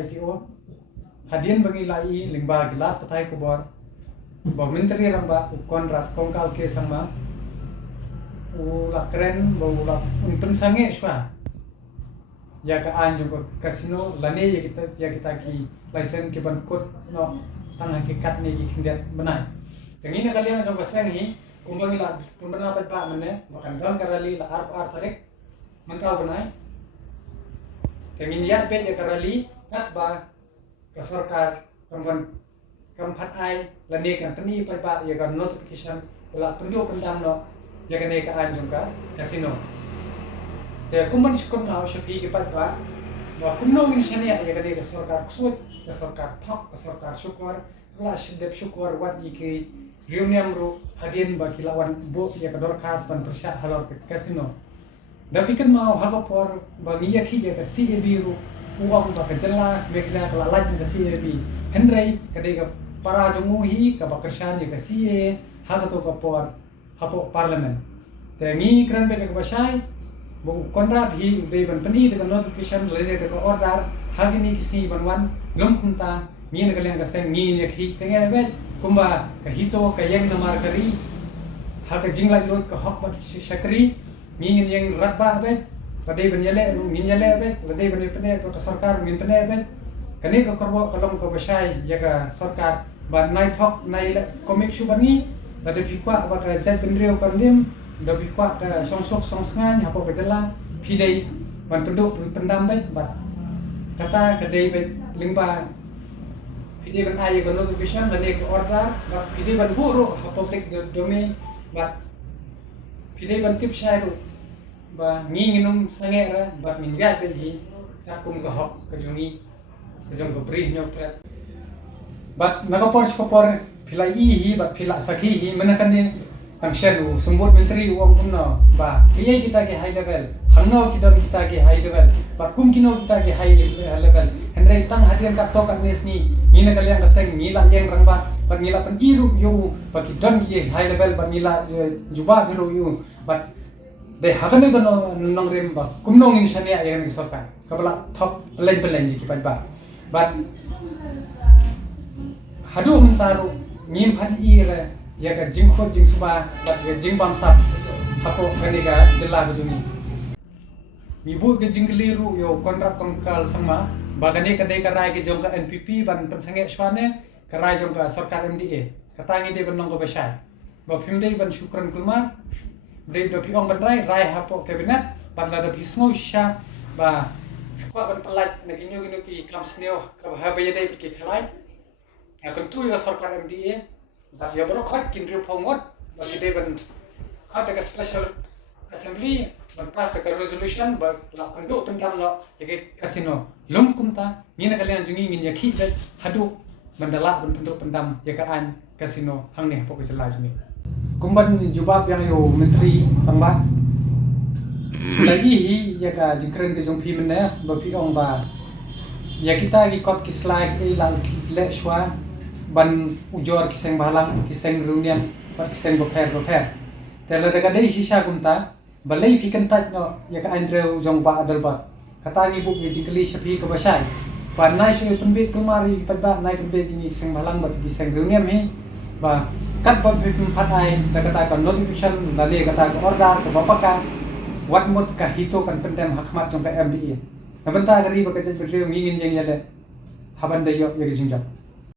ITO hadian bangilai lingba gilat patai kubor ba menteri ramba konrat kongkal ke sama ula keren ba ula pensange shwa ya ka anjung ko kasino lane ya kita ki license ke ban kod no tang hakikat ni ki kindat benai tengina kalian jong kasengi kumbang la pumbana pa mane makan don karali la ar tarik mantau benai tengin ya pe ya karali kat ba ka sarkar kamban kampat ai lane kan tani pa ya kan notification la pendu pendam no ya kan ka anjung ka kasino te kumbang sikon na shapi ke pa ba kumno min shania ya kan ka sarkar kusut ka sarkar thok ka sarkar syukur la shidep syukur wat iki reunion ro hadian ba kilawan bo ya ka dorkas ban persya halor ke kasino tapi kan mau hagapor ba miya ki ya ka CAB ro uang ba ka jalla mekna ka lalaj ka CAB henry kadai ka para jumuhi ka ba kersan ya ka CA hagato ka por hapo parliament te mi kran be ka basai bo konrad hi be ban pani de notification lene de ka order hagini kisi banwan lom kunta mi na kalian ka seng mi ya ki tenge be kumba ka hito ka yang namar kari haga jinglai lot ka hok bat shakri mi ngin yang ratba be padai banyale min yale be padai bani pene ka sarkar min pene be kani ka korbo kolom ka basai ya ka sarkar ba nai thok nai komik shubani da de pikwa ba ka jat bendrio ka lim da pikwa ka songsok songsngan hapo ka jala pidai ban penduk pendam be ba kata kadai be lingba pidai ban ai ka notification da ne ka order ba pidai ban buru public domain ba pidai ban tip share ba nginum sangera ba minjat be hi takum ka hok ka jungi ka jong ka bri nyok tret ba nakapor pilai hi ba pila sakhi hi manakan ni tangselu sumbut menteri uang kumno ba kiye kita ke high level hangno kita ke high level ba kum kino kita ke high level henry tang hadian ka tok nes ni ngina kalian ka seng ngila yang rangba ba ngila pen iru yu ba kidon ye high level ba ngila juba biru yu ba de hakane kono nong rem ba kumno ngin shania yang sorka kabala thok pelen ji ki ba but hadu mentaru ngim phan ira ya ka jingkho jingsuba bat ga jingbam sap hapo kaniga jilla bujuni mibu ke jingliru yo kontrak kongkal sama bagani kadai karai ke jongka NPP ban pensange shwane karai jongka sarkar MDA katangi de ban nongko besai ba phimdei ban shukran kulmar de do piong ban rai hapo kabinet ban la do pisngo sha ba kwa ban pelat naginyo gino ki kamsneo ka habaya dai ki khalai ya tentu ya sarkar MDA tapi ya baru khot kindri phongot bagi de ban khot ka special assembly ban pass ka resolution ba la penduk pendam lo ya kasino lum kumta ngina kalian jungi ngin ya ki hadu bandala ban penduk pendam ya ka an kasino hang ne pok jela jungi kumban jubab yang yo menteri tamba lagi ya ka jingkren ke jong pi mena ba pi ong ba ya kita gi kot ki slide e la le shwa ban ujor kiseng balang kiseng reunion pat kiseng boper tela daga dei sisa kunta balai pikan tat no ya ka andreu jong ba adal ba kata ngi bu ji kli shapi ka basai pan nai so penbe kumari pat ba nai penbe ji kiseng balang ba kiseng reunion he ba kat ba pipin pat ai daga ta ka notification dale kata ka order ka bapaka wat mot ka hito kan pendem hakmat jong ka MDA nabenta gari ba ka jet bedreu ngingin yang yale haban dayo ya jingjam